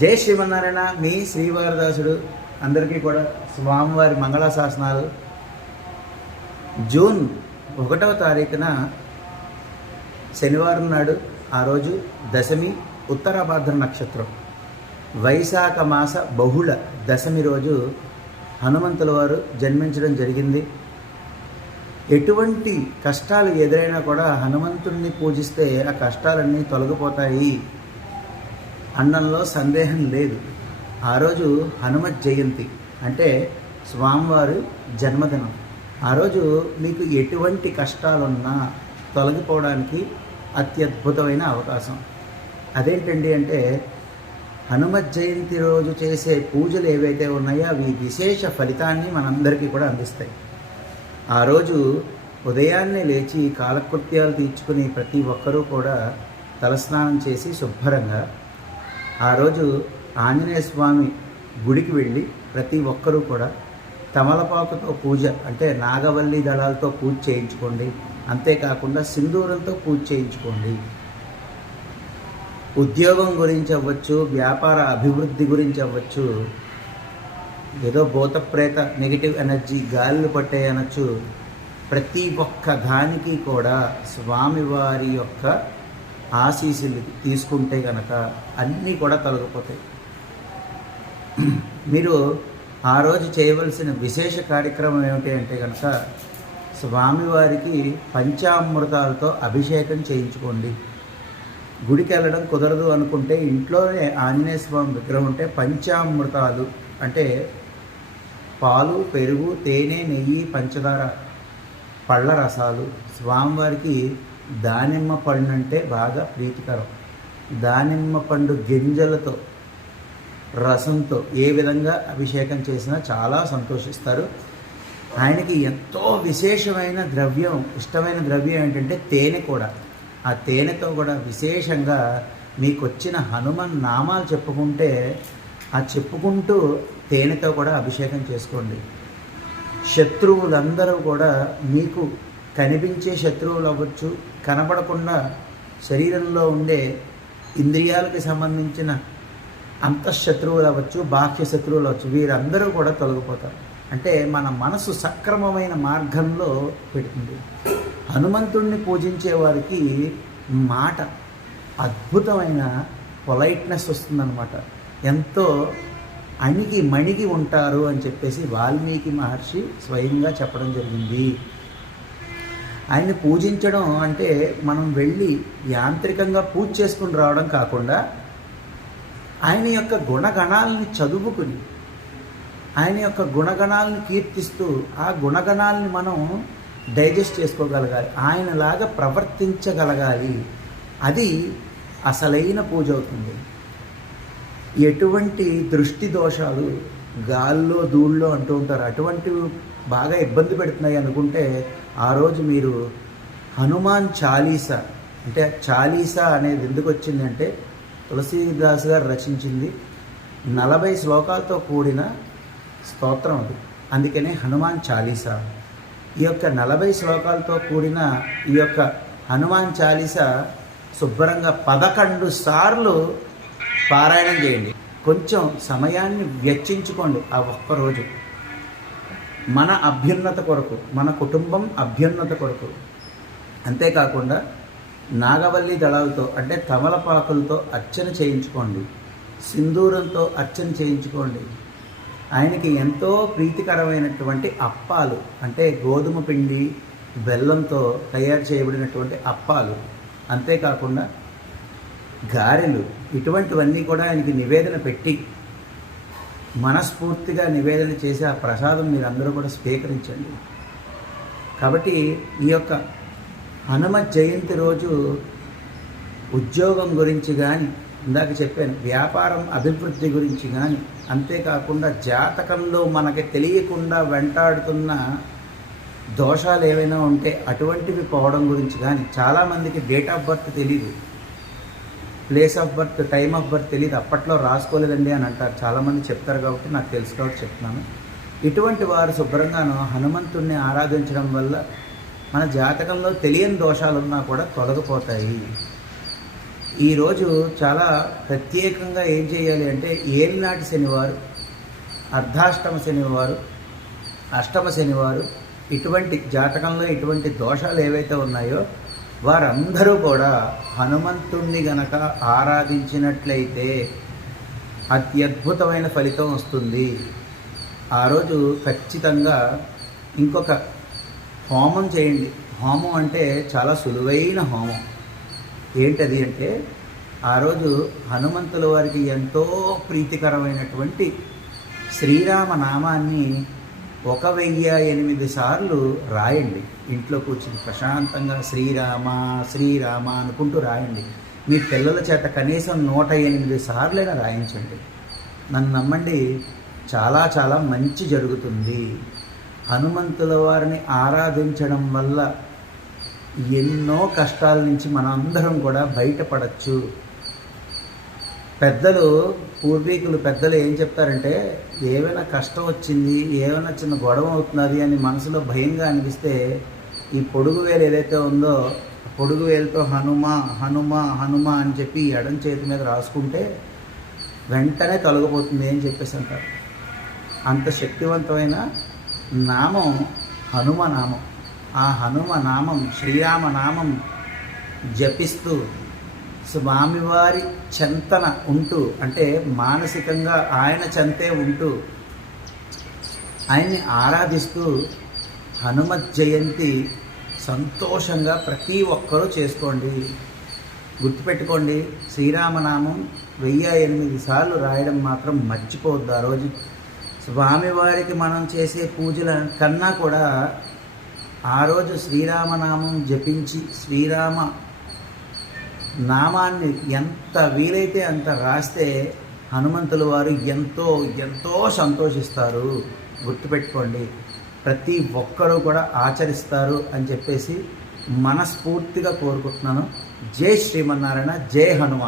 జై శ్రీమన్నారాయణ మీ శ్రీవారదాసుడు. అందరికీ కూడా స్వామివారి మంగళాశాసనాలు. జూన్ ఒకటవ తారీఖున శనివారం నాడు ఆ రోజు దశమి ఉత్తరాభాద్ర నక్షత్రం. వైశాఖ మాస బహుళ దశమి రోజు హనుమంతుల వారు జన్మించడం జరిగింది. ఎటువంటి కష్టాలు ఎదురైనా కూడా హనుమంతుడిని పూజిస్తే ఆ కష్టాలన్నీ తొలగిపోతాయి. అన్నంలో సందేహం లేదు. ఆ రోజు హనుమత్ జయంతి. అంటే స్వామివారి జన్మదినం. ఆ రోజు మీకు ఎటువంటి కష్టాలున్నా తొలగిపోవడానికి అత్యద్భుతమైన అవకాశం. అదేంటండి అంటే హనుమత్ జయంతి రోజు చేసే పూజలు ఏవైతే ఉన్నాయో అవి విశేష ఫలితాన్ని మనందరికీ కూడా అందిస్తాయి. ఆ రోజు ఉదయాన్నే లేచి కాలకృత్యాలు తీర్చుకుని ప్రతి ఒక్కరూ కూడా తలస్నానం చేసి శుభ్రంగా ఆ రోజు ఆంజనేయ స్వామి గుడికి వెళ్ళి ప్రతి ఒక్కరూ కూడా తమలపాకుతో పూజ అంటే నాగవల్లి దళాలతో పూజ చేయించుకోండి. అంతేకాకుండా సింధూరంతో పూజ చేయించుకోండి. ఉద్యోగం గురించి అవ్వచ్చు వ్యాపార అభివృద్ధి గురించి అవ్వచ్చు ఏదో భూతప్రేత నెగిటివ్ ఎనర్జీ గాలిలు పట్టే అనొచ్చు. ప్రతి ఒక్క దానికి కూడా స్వామివారి యొక్క ఆశీస్సులు తీసుకుంటే కనుక అన్నీ కూడా తొలగిపోతాయి. మీరు ఆ రోజు చేయవలసిన విశేష కార్యక్రమం ఏమిటి అంటే కనుక స్వామివారికి పంచామృతాలతో అభిషేకం చేయించుకోండి. గుడికి వెళ్ళడం కుదరదు అనుకుంటే ఇంట్లోనే ఆంజనేయ స్వామి విగ్రహం ఉంటే పంచామృతాలు అంటే పాలు పెరుగు తేనె నెయ్యి పంచదార పళ్ళ రసాలు స్వామివారికి దానిమ్మ పండు అంటే బాగా ప్రీతికరం. దానిమ్మ పండు గింజలతో రసంతో ఏ విధంగా అభిషేకం చేసినా చాలా సంతోషిస్తారు. ఆయనకి ఎంతో విశేషమైన ద్రవ్యం ఇష్టమైన ద్రవ్యం ఏంటంటే తేనె కూడా. ఆ తేనెతో కూడా విశేషంగా మీకు వచ్చిన హనుమన్ నామాలు చెప్పుకుంటే ఆ చెప్పుకుంటూ తేనెతో కూడా అభిషేకం చేసుకోండి. శత్రువులందరూ కూడా మీకు కనిపించే శత్రువులు అవ్వచ్చు కనబడకుండా శరీరంలో ఉండే ఇంద్రియాలకు సంబంధించిన అంతఃశత్రువులు అవ్వచ్చు బాహ్య శత్రువులు అవ్వచ్చు వీరందరూ కూడా తొలగిపోతారు. అంటే మన మనసు సక్రమమైన మార్గంలో పెడుతుంది. హనుమంతుణ్ణి పూజించే వారికి మాట అద్భుతమైన పొలైట్నెస్ వస్తుందన్నమాట. ఎంతో అణిగి మణిగి ఉంటారు అని చెప్పేసి వాల్మీకి మహర్షి స్వయంగా చెప్పడం జరిగింది. ఆయన్ని పూజించడం అంటే మనం వెళ్ళి యాంత్రికంగా పూజ చేసుకుని రావడం కాకుండా ఆయన యొక్క గుణగణాలని చదువుకుని ఆయన యొక్క గుణగణాలను కీర్తిస్తూ ఆ గుణగణాలని మనం డైజెస్ట్ చేసుకోగలగాలి. ఆయనలాగా ప్రవర్తించగలగాలి. అది అసలైన పూజ అవుతుంది. ఎటువంటి దృష్టి దోషాలు గాల్లో ధూళ్ళో అంటూ ఉంటారు. అటువంటివి బాగా ఇబ్బంది పెడుతున్నాయి అనుకుంటే ఆ రోజు మీరు హనుమాన్ చాలీసా అంటే చాలీసా అనేది ఎందుకు వచ్చిందంటే తులసీదాస్ గారు రచించింది నలభై శ్లోకాలతో కూడిన స్తోత్రం అది. అందుకనే హనుమాన్ చాలీసా. ఈ యొక్క నలభై శ్లోకాలతో కూడిన ఈ యొక్క హనుమాన్ చాలీసా శుభ్రంగా పదకొండు సార్లు పారాయణం చేయండి. కొంచెం సమయాన్ని వెచ్చించుకోండి ఆ ఒక్కరోజు మన అభ్యున్నత కొరకు మన కుటుంబం అభ్యున్నత కొరకు. అంతేకాకుండా నాగవల్లి దళాలతో అంటే తమలపాకులతో అర్చన చేయించుకోండి. సింధూరంతో అర్చన చేయించుకోండి. ఆయనకి ఎంతో ప్రీతికరమైనటువంటి అప్పాలు అంటే గోధుమ పిండి బెల్లంతో తయారు చేయబడినటువంటి అప్పాలు. అంతేకాకుండా గారెలు ఇటువంటివన్నీ కూడా ఆయనకి నివేదన పెట్టి మనస్ఫూర్తిగా నివేదన చేసి ఆ ప్రసాదం మీరందరూ కూడా స్వీకరించండి. కాబట్టి ఈ యొక్క హనుమ జయంతి రోజు ఉద్యోగం గురించి కానీ ఇందాక చెప్పాను వ్యాపారం అభివృద్ధి గురించి కానీ అంతేకాకుండా జాతకంలో మనకి తెలియకుండా వెంటాడుతున్న దోషాలు ఏవైనా ఉంటే అటువంటివి పోవడం గురించి కానీ చాలామందికి డేట్ ఆఫ్ బర్త్ తెలియదు place of birth time of birth తెలియదు అప్పట్లో రాసుకోలేదండి అని అంటారు. చాలామంది చెప్తారు కాబట్టి నాకు తెలుసు కాబట్టి చెప్తున్నాను. ఇటువంటి వారు శుభ్రంగాను హనుమంతుణ్ణి ఆరాధించడం వల్ల మన జాతకంలో తెలియని దోషాలున్నా కూడా తొలగిపోతాయి. ఈరోజు చాలా ప్రత్యేకంగా ఏం చేయాలి అంటే ఏలినాటి శనివారు అర్ధాష్టమ శనివారు అష్టమ శనివారు ఇటువంటి జాతకంలో ఇటువంటి దోషాలు ఏవైతే ఉన్నాయో వారందరూ కూడా హనుమంతుణ్ణి గనక ఆరాధించినట్లయితే అత్యద్భుతమైన ఫలితం వస్తుంది. ఆ రోజు ఖచ్చితంగా ఇంకొక హోమం చేయండి. హోమం అంటే చాలా సులువైన హోమం. ఏంటది అంటే ఆ రోజు హనుమంతుల వారికి ఎంతో ప్రీతికరమైనటువంటి శ్రీరామ నామాన్ని ఒక వెయ్యి ఎనిమిది సార్లు రాయండి. ఇంట్లో కూర్చుని ప్రశాంతంగా శ్రీరామ శ్రీరామ అనుకుంటూ రాయండి. మీ పిల్లల చేత కనీసం నూట ఎనిమిది సార్లైనా రాయించండి. నన్ను నమ్మండి చాలా చాలా మంచి జరుగుతుంది. హనుమంతుల వారిని ఆరాధించడం వల్ల ఎన్నో కష్టాల నుంచి మనందరం కూడా బయటపడచ్చు. పెద్దలు పూర్వీకులు పెద్దలు ఏం చెప్తారంటే ఏమైనా కష్టం వచ్చింది ఏమైనా చిన్న గొడవ అవుతున్నది అని మనసులో భయంగా అనిపిస్తే ఈ పొడుగు వేలు ఏదైతే ఉందో పొడుగు వేలుతో హనుమ హనుమ హనుమ అని చెప్పి ఎడం చేతి మీద రాసుకుంటే వెంటనే తొలగిపోతుంది అని చెప్పేసి అంటారు. అంత శక్తివంతమైన నామం హనుమ నామం. ఆ హనుమ నామం శ్రీరామ నామం జపిస్తూ స్వామివారి చెంతన ఉంటూ అంటే మానసికంగా ఆయన చెంతే ఉంటూ ఆయన్ని ఆరాధిస్తూ హనుమత్ జయంతి సంతోషంగా ప్రతి ఒక్కరూ చేసుకోండి. గుర్తుపెట్టుకోండి శ్రీరామనామం వెయ్యి ఎనిమిది సార్లు రాయడం మాత్రం మర్చిపోవద్దు ఆ రోజు. స్వామివారికి మనం చేసే పూజల కన్నా కూడా ఆ రోజు శ్రీరామనామం జపించి శ్రీరామ నామాన్ని ఎంత వీలైతే అంత రాస్తే హనుమంతుల వారు ఎంతో ఎంతో సంతోషిస్తారు. గుర్తుపెట్టుకోండి ప్రతి ఒక్కరూ కూడా ఆచరిస్తారు అని చెప్పేసి మనస్ఫూర్తిగా కోరుకుంటున్నాను. జై శ్రీమన్నారాయణ జై హనుమాన్.